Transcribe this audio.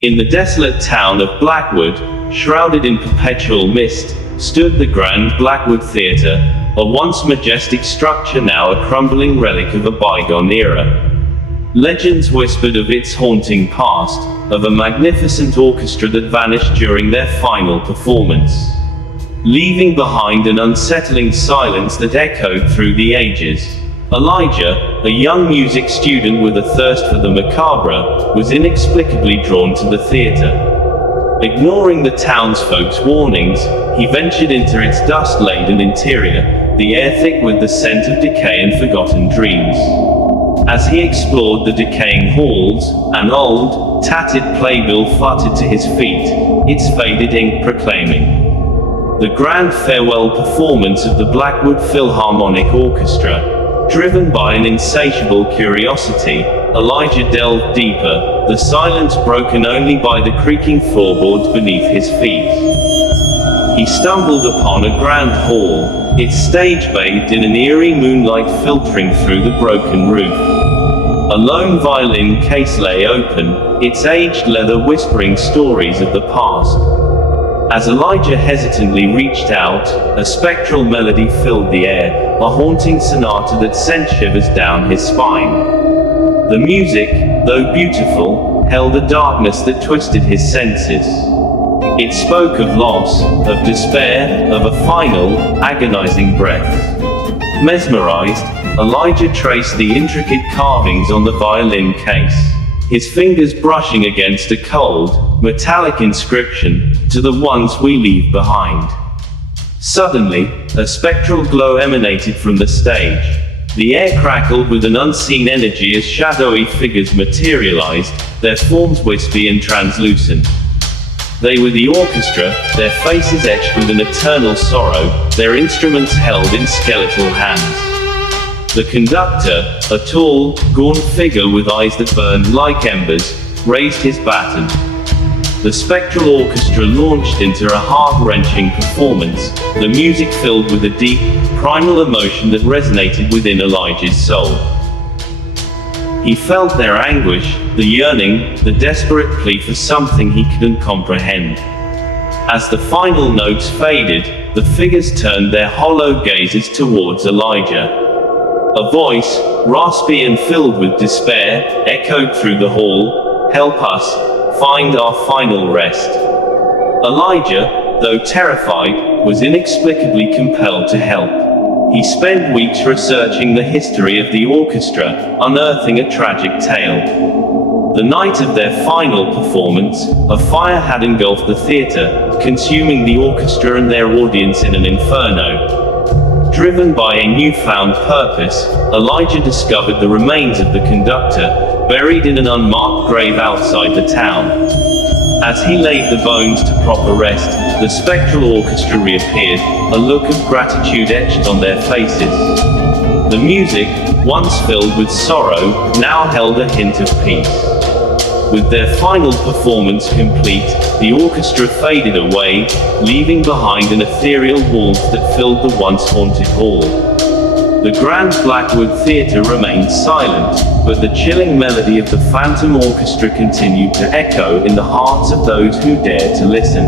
In the desolate town of Blackwood, shrouded in perpetual mist, stood the Grand Blackwood Theatre, a once majestic structure now a crumbling relic of a bygone era. Legends whispered of its haunting past, of a magnificent orchestra that vanished during their final performance, leaving behind an unsettling silence that echoed through the ages. Elijah, a young music student with a thirst for the macabre, was inexplicably drawn to the theater. Ignoring the townsfolk's warnings, he ventured into its dust-laden interior, the air thick with the scent of decay and forgotten dreams. As he explored the decaying halls, an old, tattered playbill fluttered to his feet, its faded ink proclaiming the grand farewell performance of the Blackwood Philharmonic Orchestra. Driven by an insatiable curiosity, Elijah delved deeper, the silence broken only by the creaking floorboards beneath his feet. He stumbled upon a grand hall, its stage bathed in an eerie moonlight filtering through the broken roof. A lone violin case lay open, its aged leather whispering stories of the past. As Elijah hesitantly reached out, a spectral melody filled the air, a haunting sonata that sent shivers down his spine. The music, though beautiful, held a darkness that twisted his senses. It spoke of loss, of despair, of a final, agonizing breath. Mesmerized, Elijah traced the intricate carvings on the violin case, his fingers brushing against a cold, metallic inscription, "To the ones we leave behind." Suddenly, a spectral glow emanated from the stage. The air crackled with an unseen energy as shadowy figures materialized, their forms wispy and translucent. They were the orchestra, their faces etched with an eternal sorrow, their instruments held in skeletal hands. The conductor, a tall, gaunt figure with eyes that burned like embers, raised his baton. The spectral orchestra launched into a heart-wrenching performance, the music filled with a deep, primal emotion that resonated within Elijah's soul. He felt their anguish, the yearning, the desperate plea for something he couldn't comprehend. As the final notes faded, the figures turned their hollow gazes towards Elijah. A voice, raspy and filled with despair, echoed through the hall, "Help us, find our final rest." Elijah, though terrified, was inexplicably compelled to help. He spent weeks researching the history of the orchestra, unearthing a tragic tale. The night of their final performance, a fire had engulfed the theater, consuming the orchestra and their audience in an inferno. Driven by a newfound purpose, Elijah discovered the remains of the conductor, buried in an unmarked grave outside the town. As he laid the bones to proper rest, the spectral orchestra reappeared, a look of gratitude etched on their faces. The music, once filled with sorrow, now held a hint of peace. With their final performance complete, the orchestra faded away, leaving behind an ethereal warmth that filled the once haunted hall. The Grand Blackwood Theatre remained silent, but the chilling melody of the Phantom Orchestra continued to echo in the hearts of those who dared to listen.